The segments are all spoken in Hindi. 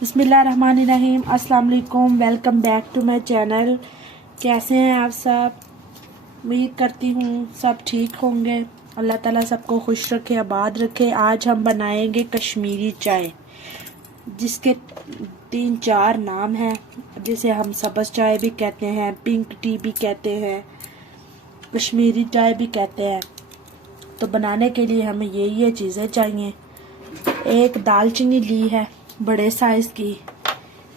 बिस्मिल्लाहिर्रहमानिर्रहीम। अस्सलाम वालेकुम। Welcome back to my channel. कैसे हैं आप सब? उम्मीद करती हूँ सब ठीक होंगे। अल्लाह ताला सबको खुश रखे, आबाद रखे। आज हम बनाएंगे कश्मीरी चाय, जिसके 3-4 नाम हैं, जिसे हम सब्ज़ चाय भी कहते हैं, पिंक टी भी कहते हैं, कश्मीरी चाय भी कहते हैं। तो बनाने के लिए हमें ये चीज़ें चाहिए। एक दालचीनी ली है बड़े साइज़ की,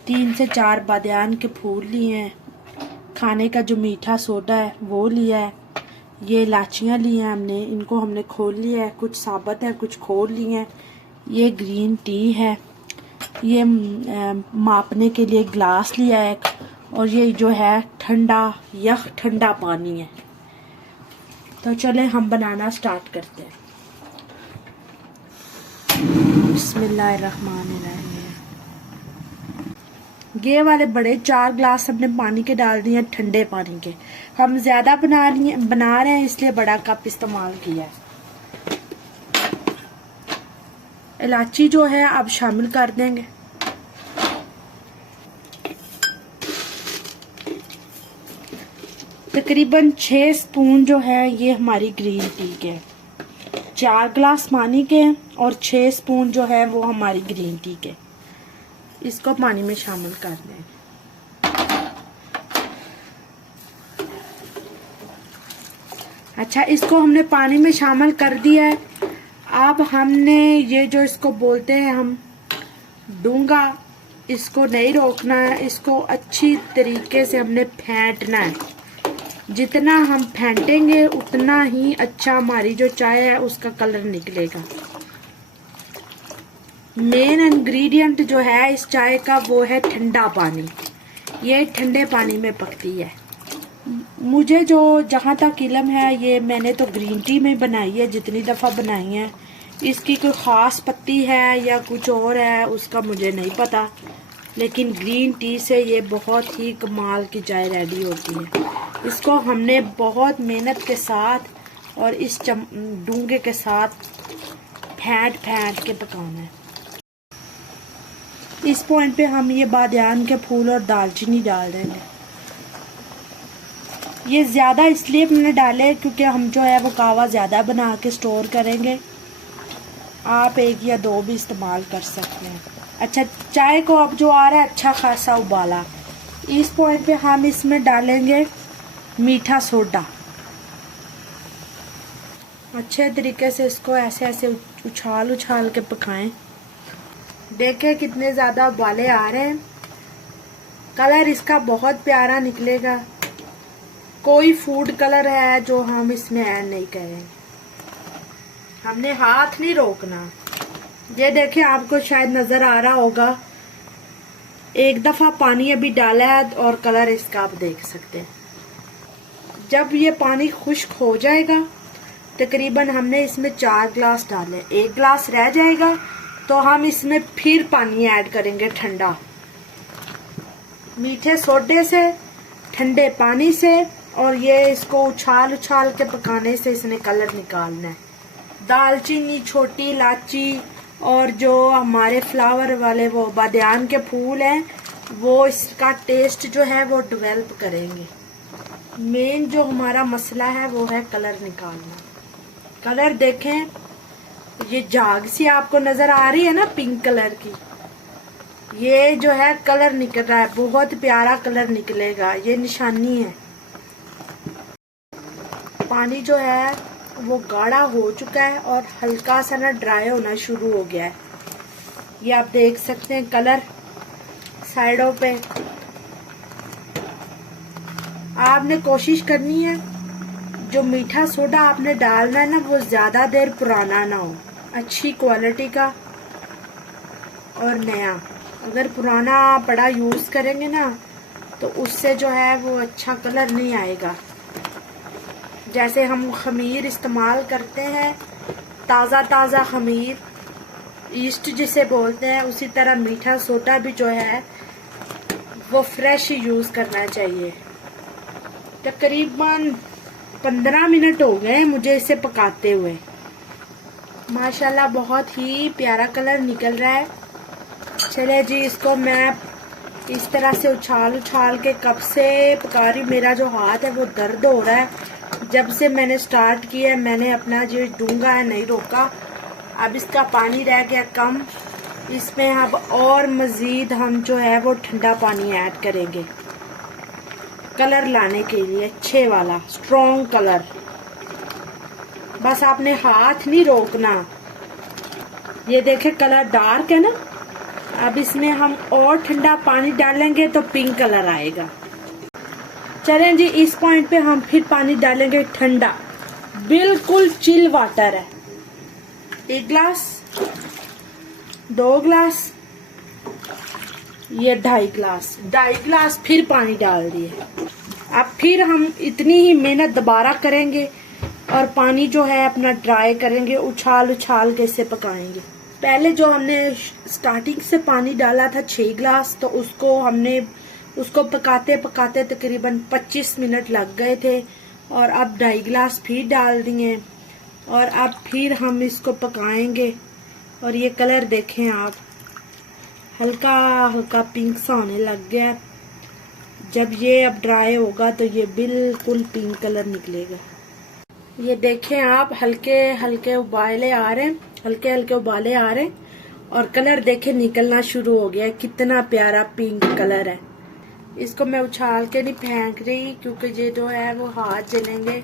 3 से 4 बादियान के फूल लिए हैं, खाने का जो मीठा सोडा है वो लिया है, ये इलाचियाँ ली हैं हमने, इनको हमने खोल लिया है, कुछ साबुत है कुछ खोल लिए हैं। ये ग्रीन टी है, ये मापने के लिए ग्लास लिया है, और ये जो है ठंडा पानी है। तो चले हम बनाना स्टार्ट करते हैं। बिस्मिल्लाहिर्रहमानिर्रहीम। ये वाले बड़े 4 ग्लास हमने पानी के डाल दिए, ठंडे पानी के। हम ज्यादा बना रहे हैं इसलिए बड़ा कप इस्तेमाल किया है। इलायची जो है अब शामिल कर देंगे। तकरीबन 6 स्पून जो है ये हमारी ग्रीन टी के, 4 ग्लास पानी के और 6 स्पून जो है वो हमारी ग्रीन टी के। इसको पानी में शामिल कर दें। अच्छा, इसको हमने पानी में शामिल कर दिया है। अब हमने ये जो इसको बोलते हैं हम डूंगा, इसको नहीं रोकना है, इसको अच्छी तरीके से हमने फेंटना है। जितना हम फेंटेंगे उतना ही अच्छा हमारी जो चाय है उसका कलर निकलेगा। मेन इंग्रेडिएंट जो है इस चाय का वो है ठंडा पानी। ये ठंडे पानी में पकती है। मुझे जो जहाँ तक इल्म है, ये मैंने तो ग्रीन टी में बनाई है, जितनी दफ़ा बनाई है। इसकी कोई ख़ास पत्ती है या कुछ और है उसका मुझे नहीं पता, लेकिन ग्रीन टी से ये बहुत ही कमाल की चाय रेडी होती है। इसको हमने बहुत मेहनत के साथ और इस डूंगे के साथ फेंट के पकाना है। इस पॉइंट पे हम ये बादियान के फूल और दालचीनी डाल देंगे। ये ज़्यादा इसलिए मैंने डाले क्योंकि हम जो है वो कावा ज़्यादा बना के स्टोर करेंगे। आप 1 या 2 भी इस्तेमाल कर सकते हैं। अच्छा, चाय को अब जो आ रहा है अच्छा खासा उबाला, इस पॉइंट पे हम इसमें डालेंगे मीठा सोडा। अच्छे तरीके से इसको ऐसे उछाल के पकाएं। देखें कितने ज़्यादा उबाले आ रहे हैं। कलर इसका बहुत प्यारा निकलेगा। कोई फूड कलर है जो हम इसमें ऐड नहीं करेंगे। हमने हाथ नहीं रोकना। ये देखें, आपको शायद नज़र आ रहा होगा, एक दफ़ा पानी अभी डाला है और कलर इसका आप देख सकते हैं। जब ये पानी खुश्क हो जाएगा, तकरीबन हमने इसमें 4 ग्लास डाले, 1 ग्लास रह जाएगा तो हम इसमें फिर पानी ऐड करेंगे ठंडा। मीठे सोडे से, ठंडे पानी से, और ये इसको उछाल के पकाने से इसने कलर निकालना है। दालचीनी, छोटी इलायची और जो हमारे फ्लावर वाले वो बादियान के फूल हैं, वो इसका टेस्ट जो है वो डेवलप करेंगे। मेन जो हमारा मसला है वो है कलर निकालना। कलर देखें, ये झाग सी आपको नजर आ रही है ना, पिंक कलर की, ये जो है कलर निकल रहा है, बहुत प्यारा कलर निकलेगा। ये निशानी है। पानी जो है वो गाढ़ा हो चुका है और हल्का सा ना ड्राई होना शुरू हो गया है। ये आप देख सकते हैं कलर साइडों पे। आपने कोशिश करनी है जो मीठा सोडा आपने डालना है ना, वो ज्यादा देर पुराना ना हो, अच्छी क्वालिटी का और नया। अगर पुराना बड़ा यूज करेंगे ना तो उससे जो है वो अच्छा कलर नहीं आएगा। जैसे हम खमीर इस्तेमाल करते हैं, ताज़ा खमीर, ईस्ट जिसे बोलते हैं, उसी तरह मीठा सोडा भी जो है वो फ्रेश यूज करना चाहिए। तकरीबन 15 मिनट हो गए मुझे इसे पकाते हुए। माशाल्लाह बहुत ही प्यारा कलर निकल रहा है। चले जी, इसको मैं इस तरह से उछाल उछाल के कब से पका रही हूँ। मेरा जो हाथ है वो दर्द हो रहा है। जब से मैंने स्टार्ट किया है मैंने अपना जो डूंगा है नहीं रोका। अब इसका पानी रह गया कम। इसमें अब और मज़ीद हम जो है वो ठंडा पानी ऐड करेंगे कलर लाने के लिए, अच्छे वाला स्ट्रॉन्ग कलर। बस आपने हाथ नहीं रोकना। ये देखे कलर डार्क है ना। अब इसमें हम और ठंडा पानी डालेंगे तो पिंक कलर आएगा। चलें जी, इस पॉइंट पे हम फिर पानी डालेंगे ठंडा, बिल्कुल चिल वाटर है। 1 गिलास, 2 गिलास, ये 2.5 गिलास, 2.5 गिलास फिर पानी डाल दिए। अब फिर हम इतनी ही मेहनत दोबारा करेंगे और पानी जो है अपना ड्राई करेंगे, उछाल उछाल के इसे पकाएंगे। पहले जो हमने स्टार्टिंग से पानी डाला था 6 गिलास, तो उसको पकाते पकाते तकरीबन 25 मिनट लग गए थे। और अब 2.5 गिलास फिर डाल दिए और अब फिर हम इसको पकाएंगे। और ये कलर देखें आप, हल्का हल्का पिंक सा होने लग गया। जब ये अब ड्राई होगा तो ये बिल्कुल पिंक कलर निकलेगा। ये देखें आप, हल्के हल्के उबाले आ रहे हैं, हल्के हल्के उबाले आ रहे हैं और कलर देखें निकलना शुरू हो गया है। कितना प्यारा पिंक कलर है। इसको मैं उछाल के नहीं फेंक रही क्योंकि ये जो है वो हाथ जलेंगे।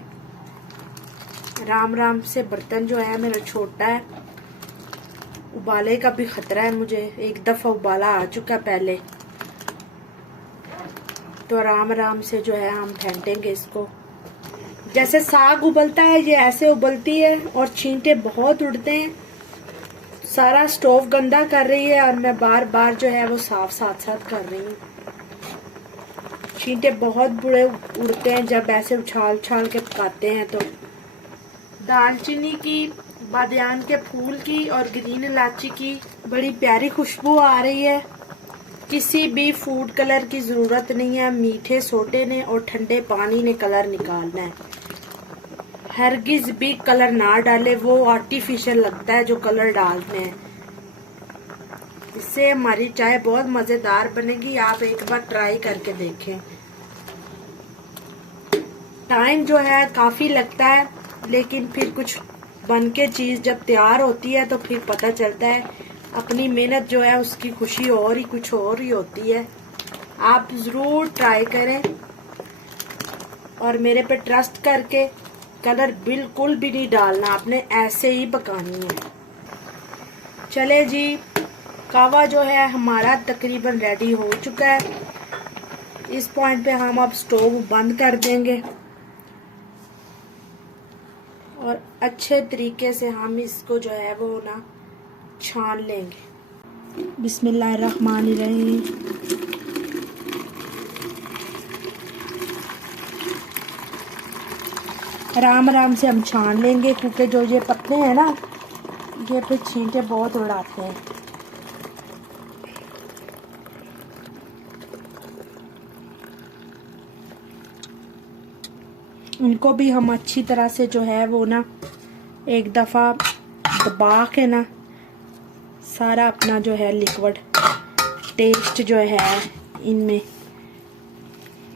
राम राम से बर्तन जो है मेरा छोटा है, उबाले का भी खतरा है मुझे। एक दफा उबाला आ चुका पहले, तो राम राम से जो है हम फेंटेंगे इसको। जैसे साग उबलता है ये ऐसे उबलती है और छींटे बहुत उड़ते हैं। सारा स्टोव गंदा कर रही है और मैं बार बार जो है वो साफ साथ साथ कर रही हूँ। छींटे बहुत बुरे उड़ते हैं जब ऐसे उछाल उछाल के पकाते हैं। तो दालचीनी की, बादियान के फूल की और ग्रीन इलायची की बड़ी प्यारी खुशबू आ रही है। किसी भी फूड कलर की जरूरत नहीं है। मीठे सोडे ने और ठंडे पानी ने कलर निकालना है। हरगिज भी कलर ना डाले, वो आर्टिफिशियल लगता है जो कलर डालते हैं। इससे हमारी चाय बहुत मजेदार बनेगी। आप एक बार ट्राई करके देखें। टाइम जो है काफी लगता है, लेकिन फिर कुछ बन के चीज जब तैयार होती है तो फिर पता चलता है अपनी मेहनत जो है उसकी खुशी और ही कुछ और ही होती है। आप जरूर ट्राई करें और मेरे पे ट्रस्ट करके कलर बिल्कुल भी नहीं डालना, आपने ऐसे ही पकानी है। चले जी, कावा जो है हमारा तकरीबन रेडी हो चुका है। इस पॉइंट पे हम अब स्टोव बंद कर देंगे और अच्छे तरीके से हम इसको जो है वो ना छान लेंगे। बिस्मिल्लाहिर्रहमानिर्रहीम। राम राम से हम छान लेंगे क्योंकि जो ये पत्ते हैं ना ये फिर छींटे बहुत उड़ाते हैं। इनको भी हम अच्छी तरह से जो है वो ना एक दफ़ा दबा के ना सारा अपना जो है लिक्विड टेस्ट जो है इनमें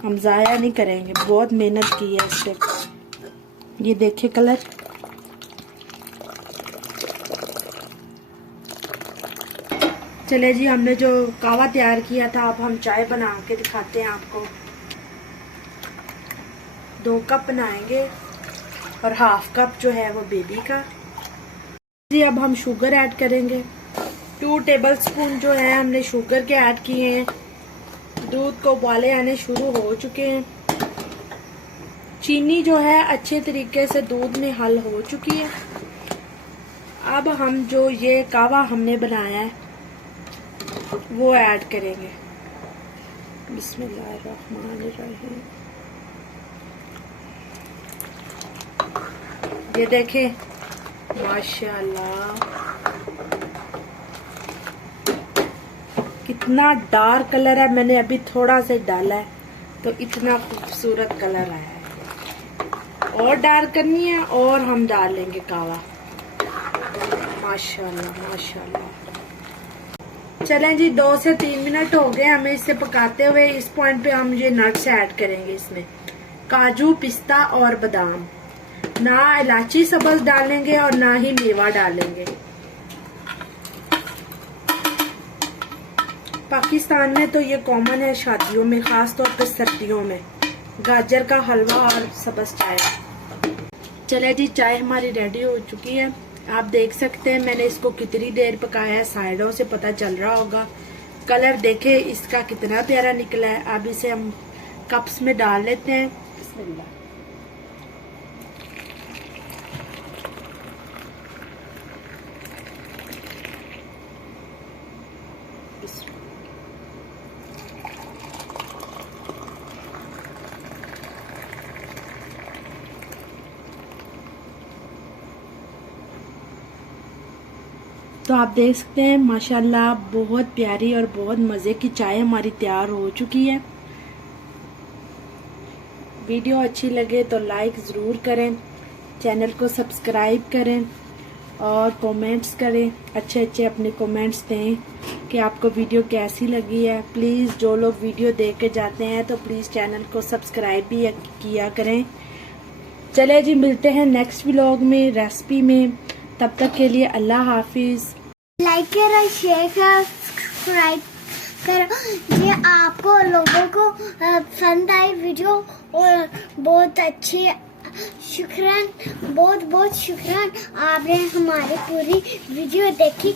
हम ज़ाया नहीं करेंगे। बहुत मेहनत की है इस पे। ये देखिए कलर। चले जी, हमने जो कावा तैयार किया था अब हम चाय बना के दिखाते हैं आपको। 2 कप बनाएंगे और हाफ कप जो है वो बेबी का। जी अब हम शुगर ऐड करेंगे। 2 टेबलस्पून जो है हमने शुगर के ऐड किए हैं। दूध को उबाले आने शुरू हो चुके हैं। चीनी जो है अच्छे तरीके से दूध में हल हो चुकी है। अब हम जो ये कावा हमने बनाया है वो ऐड करेंगे। बिस्मिल्लाहिर्रहमानिर्रहीम। ये देखें माशाल्लाह कितना डार्क कलर है। मैंने अभी थोड़ा सा डाला है तो इतना खूबसूरत कलर आया है। और डार्क करनी है और हम डाल लेंगे कावा। माशाल्लाह माशाल्लाह। चलें जी, 2 से 3 मिनट हो गए हमें इसे पकाते हुए। इस पॉइंट पे हम ये नट्स ऐड करेंगे इसमें, काजू, पिस्ता और बादाम। ना इलायची सब्ज डालेंगे और ना ही मेवा डालेंगे। पाकिस्तान में तो ये कॉमन है शादियों में, खास तौर पर सर्दियों में, गाजर का हलवा और सब्ज चाय। चले जी, चाय हमारी रेडी हो चुकी है। आप देख सकते हैं मैंने इसको कितनी देर पकाया है, साइडों से पता चल रहा होगा। कलर देखे इसका कितना प्यारा निकला है। अब इसे हम कप्स में डाल लेते हैं। बिस्मिल्लाह। तो आप देख सकते हैं माशाल्लाह बहुत प्यारी और बहुत मज़े की चाय हमारी तैयार हो चुकी है। वीडियो अच्छी लगे तो लाइक ज़रूर करें, चैनल को सब्सक्राइब करें और कमेंट्स करें। अच्छे अच्छे अपने कमेंट्स दें कि आपको वीडियो कैसी लगी है। प्लीज़ जो लोग वीडियो देख के जाते हैं तो प्लीज़ चैनल को सब्सक्राइब भी किया करें। चले जी, मिलते हैं नेक्स्ट व्लॉग में, रेसिपी में। तब तक के लिए अल्लाह हाफिज। लाइक करो, शेयर करो, सब्सक्राइब करो। ये आपको लोगों को पसंद आई वीडियो और बहुत अच्छी, शुक्रान, बहुत बहुत शुक्रान आपने हमारी पूरी वीडियो देखी।